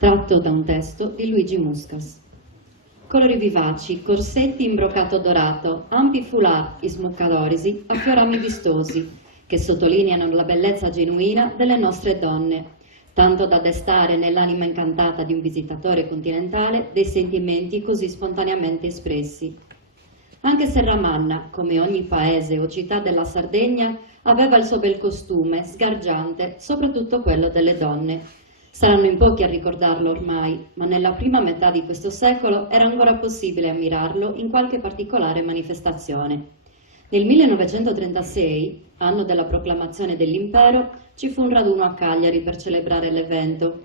tratto da un testo di Luigi Muscas. Colori vivaci, corsetti in brocato dorato, ampi foulard smuccadorisi a fiorami vistosi, che sottolineano la bellezza genuina delle nostre donne, tanto da destare nell'anima incantata di un visitatore continentale dei sentimenti così spontaneamente espressi. Anche Serramanna, come ogni paese o città della Sardegna, aveva il suo bel costume, sgargiante, soprattutto quello delle donne. Saranno in pochi a ricordarlo ormai, ma nella prima metà di questo secolo era ancora possibile ammirarlo in qualche particolare manifestazione. Nel 1936, anno della proclamazione dell'impero, ci fu un raduno a Cagliari per celebrare l'evento.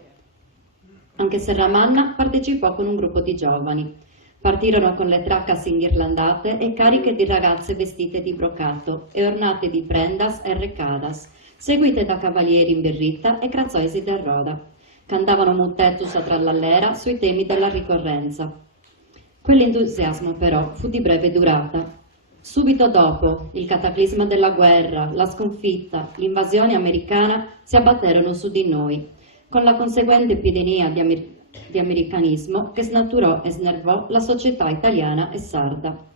Anche Serramanna partecipò con un gruppo di giovani. Partirono con le tracas inghirlandate e cariche di ragazze vestite di brocato e ornate di prendas e recadas, seguite da cavalieri in berritta e crazzoisi del Roda. Cantavano Muttetus a trallallera sui temi della ricorrenza. Quell'entusiasmo però fu di breve durata. Subito dopo, il cataclisma della guerra, la sconfitta, l'invasione americana si abbatterono su di noi, con la conseguente epidemia di americanismo che snaturò e snervò la società italiana e sarda.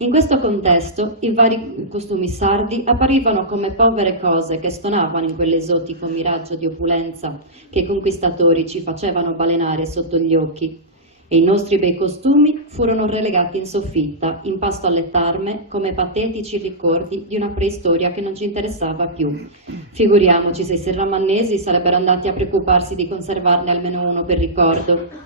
In questo contesto i vari costumi sardi apparivano come povere cose che stonavano in quell'esotico miraggio di opulenza che i conquistatori ci facevano balenare sotto gli occhi, e i nostri bei costumi furono relegati in soffitta, in pasto alle tarme, come patetici ricordi di una preistoria che non ci interessava più. Figuriamoci se i serramannesi sarebbero andati a preoccuparsi di conservarne almeno uno per ricordo.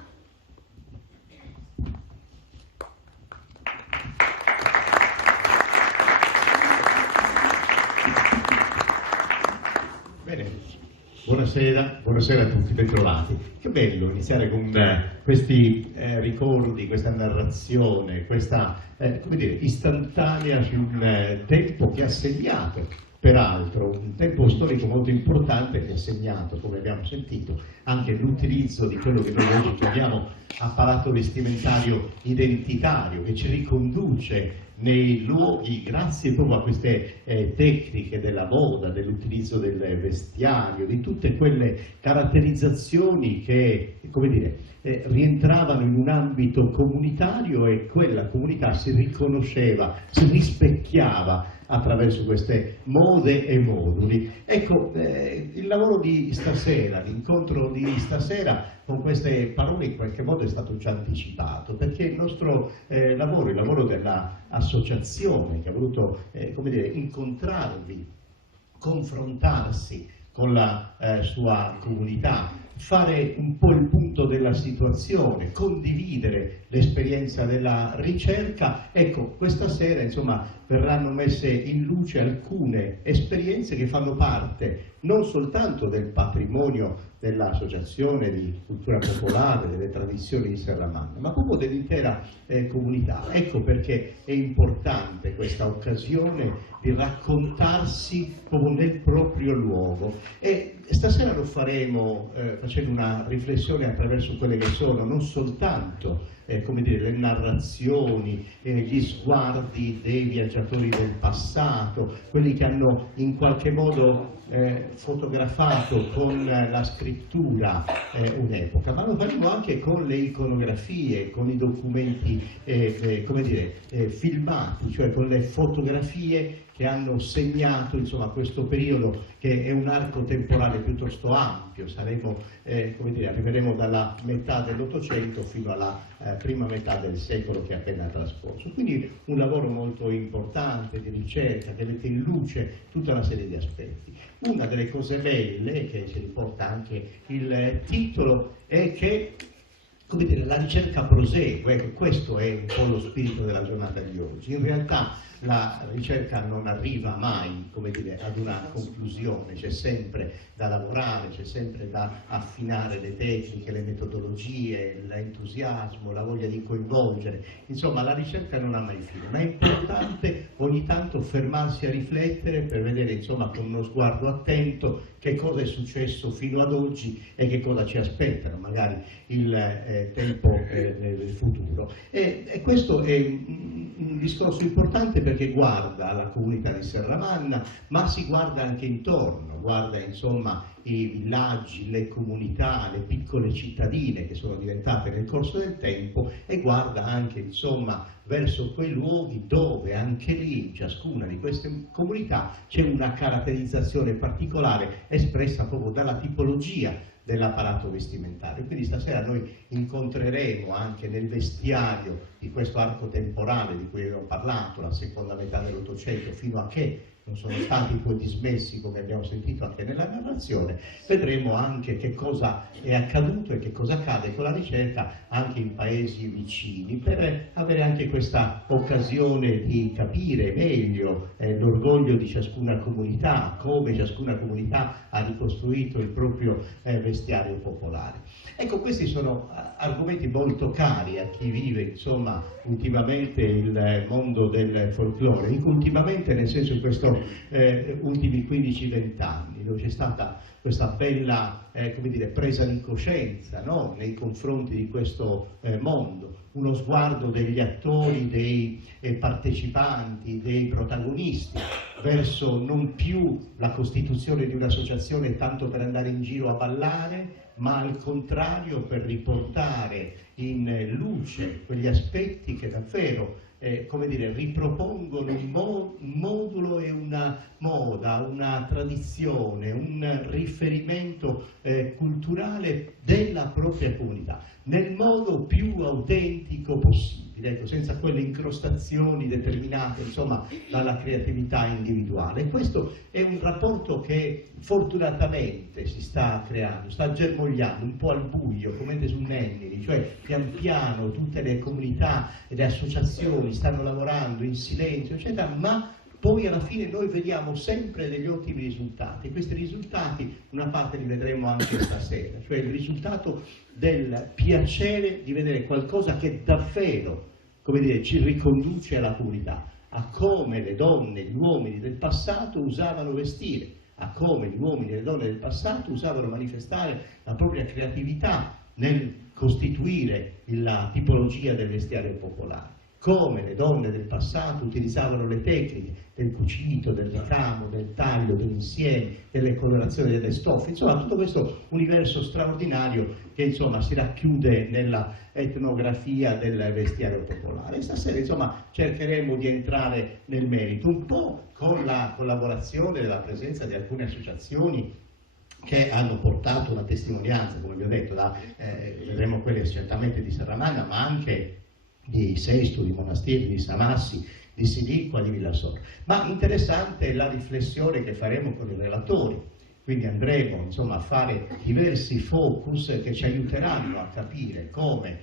Buonasera a tutti, bentrovati. Che bello iniziare con questi ricordi, questa narrazione, questa come dire, istantanea su un tempo che ha segnato, peraltro, un tempo storico molto importante che ha segnato, come abbiamo sentito, anche l'utilizzo di quello che noi oggi chiamiamo apparato vestimentario identitario, che ci riconduce nei luoghi grazie proprio a queste tecniche della moda, dell'utilizzo del vestiario, di tutte quelle caratterizzazioni che, come dire, rientravano in un ambito comunitario e quella comunità si riconosceva, si rispecchiava attraverso queste mode e moduli. Ecco, il lavoro di stasera, l'incontro di stasera con queste parole in qualche modo è stato già anticipato, perché il nostro lavoro, il lavoro dell'associazione che ha voluto come dire, incontrarvi, confrontarsi con la sua comunità, fare un po' il punto della situazione, condividere l'esperienza della ricerca. Ecco, questa sera insomma verranno messe in luce alcune esperienze che fanno parte non soltanto del patrimonio dell'Associazione di Cultura Popolare, delle tradizioni di Serramanna, ma proprio dell'intera comunità. Ecco perché è importante questa occasione di raccontarsi proprio nel proprio luogo. E stasera lo faremo facendo una riflessione attraverso quelle che sono non soltanto come dire, le narrazioni, gli sguardi dei viaggiatori del passato, quelli che hanno in qualche modo fotografato con la scrittura un'epoca, ma lo faremo anche con le iconografie, con i documenti come dire, filmati, cioè con le fotografie che hanno segnato insomma, questo periodo che è un arco temporale piuttosto ampio. Saremo, come dire, arriveremo dalla metà dell'Ottocento fino alla prima metà del secolo che è appena trascorso. Quindi un lavoro molto importante di ricerca che mette in luce tutta una serie di aspetti. Una delle cose belle, che ci riporta anche il titolo, è che come dire, la ricerca prosegue. Questo è un po' lo spirito della giornata di oggi. In realtà la ricerca non arriva mai, come dire, ad una conclusione, c'è sempre da lavorare, c'è sempre da affinare le tecniche, le metodologie, l'entusiasmo, la voglia di coinvolgere. Insomma, la ricerca non ha mai fine, ma è importante ogni tanto fermarsi a riflettere per vedere, insomma, con uno sguardo attento che cosa è successo fino ad oggi e che cosa ci aspettano magari il tempo nel futuro. E questo è un discorso importante perché guarda alla comunità di Serramanna, ma si guarda anche intorno, guarda insomma i villaggi, le comunità, le piccole cittadine che sono diventate nel corso del tempo, e guarda anche, insomma, verso quei luoghi dove anche lì, in ciascuna di queste comunità, c'è una caratterizzazione particolare espressa proprio dalla tipologia dell'apparato vestimentario. Quindi stasera noi incontreremo anche nel vestiario di questo arco temporale di cui abbiamo parlato, la seconda metà dell'Ottocento, fino a che non sono stati poi dismessi, come abbiamo sentito anche nella narrazione, vedremo anche che cosa è accaduto e che cosa accade con la ricerca anche in paesi vicini, per avere anche questa occasione di capire meglio l'orgoglio di ciascuna comunità, come ciascuna comunità ha ricostruito il proprio vestiario popolare. Ecco, questi sono argomenti molto cari a chi vive, insomma, ultimamente il mondo del folklore. Dico ultimamente nel senso in questi ultimi 15-20 anni, dove c'è stata questa bella come dire, presa di coscienza, no? Nei confronti di questo mondo, uno sguardo degli attori, dei partecipanti, dei protagonisti verso non più la costituzione di un'associazione tanto per andare in giro a ballare, ma al contrario per riportare in luce quegli aspetti che davvero come dire, ripropongono un modulo e una moda, una tradizione, un riferimento culturale della propria comunità, nel modo più autentico possibile, ecco, senza quelle incrostazioni determinate, insomma, dalla creatività individuale. E questo è un rapporto che fortunatamente si sta creando, sta germogliando un po' al buio, come su Nennili, cioè pian piano tutte le comunità e le associazioni stanno lavorando in silenzio, eccetera, ma poi alla fine noi vediamo sempre degli ottimi risultati. Questi risultati, una parte li vedremo anche stasera, cioè il risultato del piacere di vedere qualcosa che davvero, come dire, ci riconduce alla comunità, a come le donne e gli uomini del passato usavano vestire, a come gli uomini e le donne del passato usavano manifestare la propria creatività nel costituire la tipologia del vestiario popolare, come le donne del passato utilizzavano le tecniche del cucito, del ricamo, del taglio, degli insiemi, delle colorazioni delle stoffe, insomma tutto questo universo straordinario che insomma si racchiude nella etnografia del vestiario popolare. E stasera insomma cercheremo di entrare nel merito, un po' con la collaborazione e la presenza di alcune associazioni che hanno portato una testimonianza, come vi ho detto, vedremo quelle certamente di Serramanna, ma anche di Sesto, di Monasteri, di Samassi, di Siliqua, di Villasor. Ma interessante è la riflessione che faremo con i relatori, quindi andremo insomma, a fare diversi focus che ci aiuteranno a capire come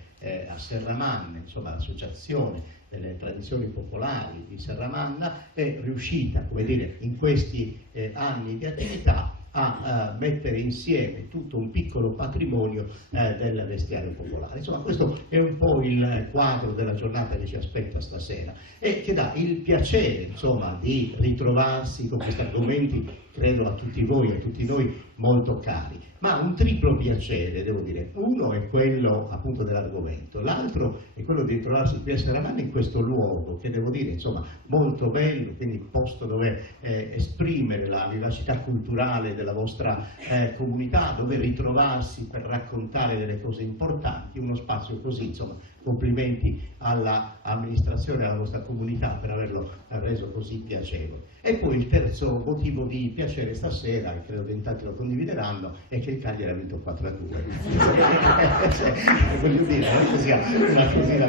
a Serramanna, insomma l'associazione delle tradizioni popolari di Serramanna è riuscita, come dire, in questi anni di attività a mettere insieme tutto un piccolo patrimonio del vestiario popolare. Insomma, questo è un po' il quadro della giornata che ci aspetta stasera e che dà il piacere, insomma, di ritrovarsi con questi argomenti, credo a tutti voi, a tutti noi, molto cari. Ma un triplo piacere, devo dire. Uno è quello appunto dell'argomento, l'altro è quello di trovarsi qui a Serramanna in questo luogo, che devo dire, insomma, molto bello, quindi posto dove esprimere la vivacità culturale della vostra comunità, dove ritrovarsi per raccontare delle cose importanti, uno spazio così, insomma, complimenti all'amministrazione e alla vostra comunità per averlo reso così piacevole. E poi il terzo motivo di piacere stasera, e credo che in tanti lo condivideranno, è che il Cagliari ha vinto 4-2. Cioè, voglio dire, non è così una cosina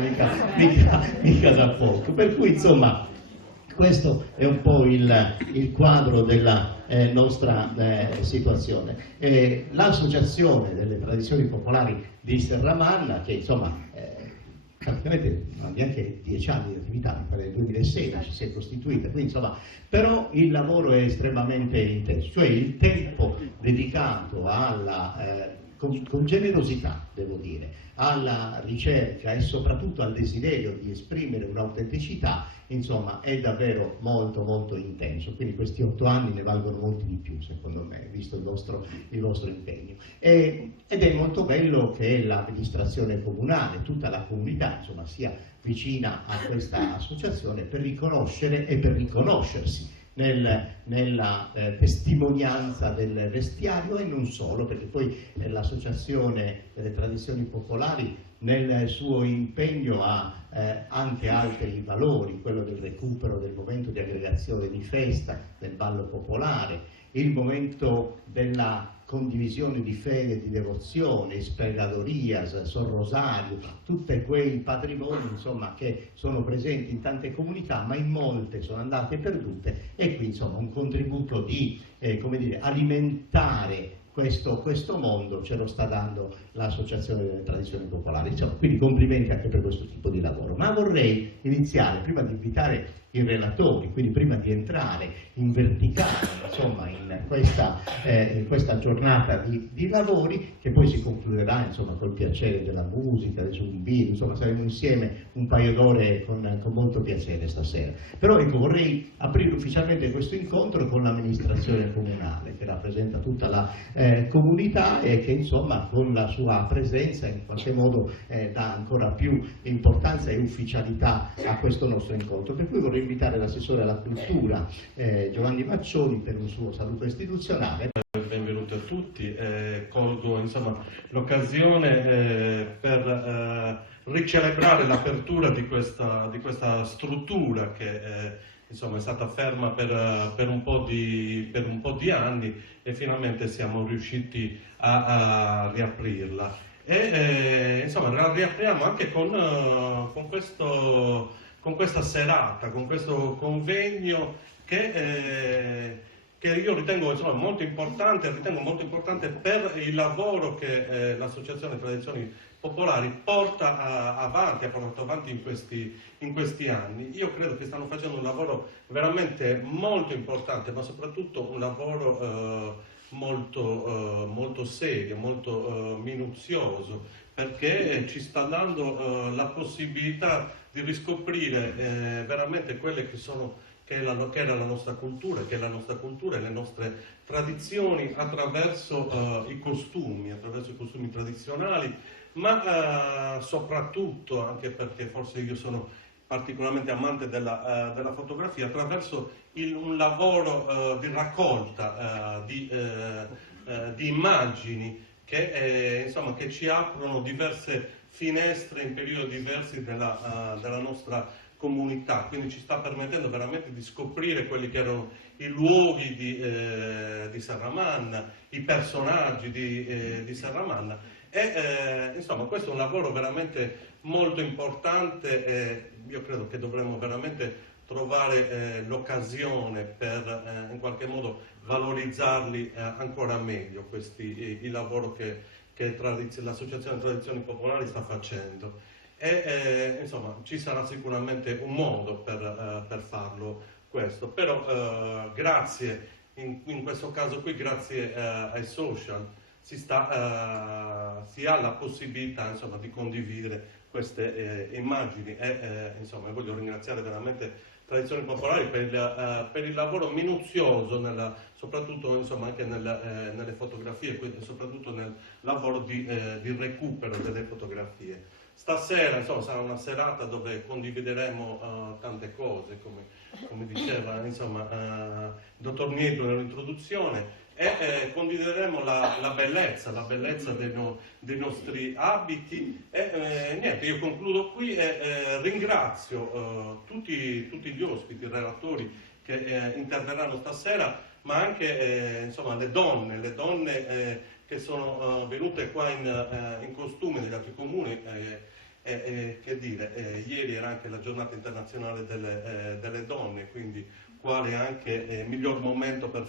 mica da poco. Per cui, insomma, questo è un po' il quadro della nostra situazione. L'associazione delle tradizioni popolari di Serramanna, che insomma praticamente non ha neanche 10 anni di attività, nel 2016 si è costituita, quindi insomma, però il lavoro è estremamente intenso, cioè il tempo dedicato alla con generosità, devo dire, alla ricerca e soprattutto al desiderio di esprimere un'autenticità, insomma, è davvero molto molto intenso. Quindi questi 8 anni ne valgono molti di più, secondo me, visto il vostro impegno. Ed è molto bello che l'amministrazione comunale, tutta la comunità, insomma, sia vicina a questa associazione per riconoscere e per riconoscersi nella testimonianza del vestiario, e non solo, perché poi l'Associazione delle Tradizioni Popolari nel suo impegno ha anche altri valori, quello del recupero del momento di aggregazione di festa, del ballo popolare, il momento della condivisione di fede e di devozione, Spregadorias, Sor Rosario, tutti quei patrimoni, insomma, che sono presenti in tante comunità, ma in molte sono andate perdute, e qui insomma un contributo di come dire, alimentare questo mondo ce lo sta dando l'Associazione delle Tradizioni Popolari. Insomma, quindi complimenti anche per questo tipo di lavoro. Ma vorrei iniziare, prima di invitare i relatori, quindi prima di entrare in verticale, insomma, in questa giornata di lavori, che poi si concluderà, insomma, col piacere della musica, del zumbino, insomma, saremo insieme un paio d'ore con molto piacere stasera. Però ecco, vorrei aprire ufficialmente questo incontro con l'amministrazione comunale, che rappresenta tutta la comunità e che, insomma, con la sua presenza in qualche modo dà ancora più importanza e ufficialità a questo nostro incontro. Per cui vorrei invitare l'assessore alla cultura Giovanni Maccioni per un suo saluto istituzionale. Benvenuti a tutti, colgo l'occasione per ricelebrare l'apertura di questa struttura che insomma, è stata ferma per un po' di anni, e finalmente siamo riusciti a riaprirla. E insomma la riapriamo anche con questa serata, con questo convegno che io ritengo, insomma, molto importante per il lavoro che l'Associazione Tradizioni Popolari porta avanti, ha portato avanti in questi anni. Io credo che stanno facendo un lavoro veramente molto importante, ma soprattutto un lavoro molto serio, molto minuzioso, perché ci sta dando la possibilità di riscoprire veramente quelle che era la nostra cultura, e le nostre tradizioni attraverso i costumi tradizionali, ma soprattutto, anche perché forse io sono particolarmente amante della fotografia, attraverso un lavoro di raccolta di immagini che ci aprono diverse finestre in periodi diversi della nostra comunità, quindi ci sta permettendo veramente di scoprire quelli che erano i luoghi di Serramanna, i personaggi di Serramanna, e insomma questo è un lavoro veramente molto importante, e io credo che dovremmo veramente trovare l'occasione per in qualche modo valorizzarli ancora meglio, il lavoro che l'Associazione Tradizioni Popolari sta facendo. E insomma ci sarà sicuramente un modo per farlo questo, però grazie, in questo caso qui grazie ai social si ha la possibilità, insomma, di condividere queste immagini, e insomma voglio ringraziare veramente Tradizioni Popolari per il lavoro minuzioso, soprattutto, insomma, anche nelle fotografie, quindi soprattutto nel lavoro di recupero delle fotografie. Stasera, insomma, sarà una serata dove condivideremo tante cose, come diceva, insomma, il dottor Nieto nell'introduzione, e condivideremo la bellezza dei nostri abiti, e niente, io concludo qui e ringrazio tutti gli ospiti, i relatori che interverranno stasera, ma anche insomma, le donne che sono venute qua in costume degli altri comuni, che dire, ieri era anche la giornata internazionale delle donne, quindi quale anche miglior momento per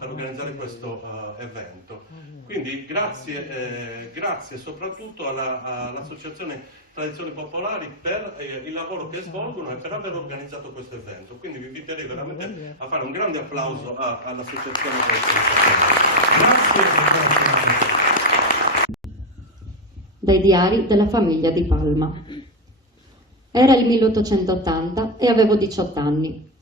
organizzare questo evento. Quindi grazie soprattutto all'Associazione Tradizioni Popolari per il lavoro che svolgono e per aver organizzato questo evento. Quindi vi inviterei veramente a fare un grande applauso all'Associazione Tradizioni Popolari. Grazie. Dai diari della famiglia di Palma. Era il 1880 e avevo 18 anni.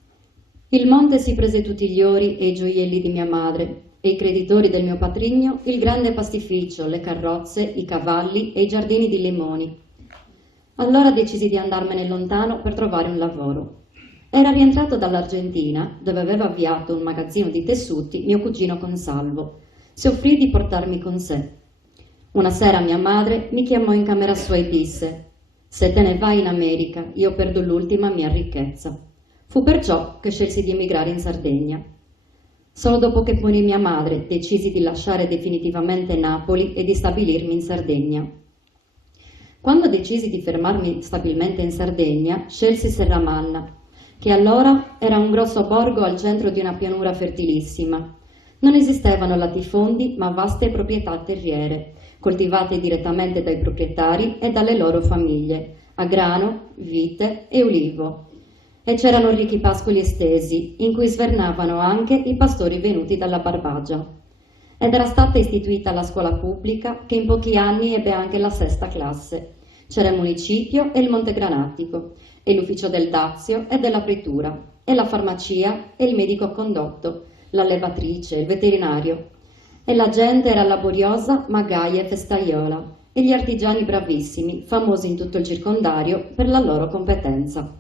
Il monte si prese tutti gli ori e i gioielli di mia madre, e i creditori del mio patrigno il grande pastificio, le carrozze, i cavalli e i giardini di limoni. Allora decisi di andarmene lontano per trovare un lavoro. Era rientrato dall'Argentina, dove aveva avviato un magazzino di tessuti, mio cugino Consalvo. Si offrì di portarmi con sé. Una sera mia madre mi chiamò in camera sua e disse: «Se te ne vai in America, io perdo l'ultima mia ricchezza». Fu perciò che scelsi di emigrare in Sardegna. Solo dopo che morì mia madre decisi di lasciare definitivamente Napoli e di stabilirmi in Sardegna. Quando decisi di fermarmi stabilmente in Sardegna, scelsi Serramanna, che allora era un grosso borgo al centro di una pianura fertilissima. Non esistevano latifondi, ma vaste proprietà terriere, coltivate direttamente dai proprietari e dalle loro famiglie, a grano, vite e ulivo. E c'erano ricchi pascoli estesi, in cui svernavano anche i pastori venuti dalla Barbagia. Ed era stata istituita la scuola pubblica, che in pochi anni ebbe anche la 6ª classe. C'era il municipio e il Montegranatico, e l'ufficio del dazio e della pretura, e la farmacia e il medico condotto, l'allevatrice, il veterinario. E la gente era laboriosa, ma gaia e festaiola, e gli artigiani bravissimi, famosi in tutto il circondario per la loro competenza.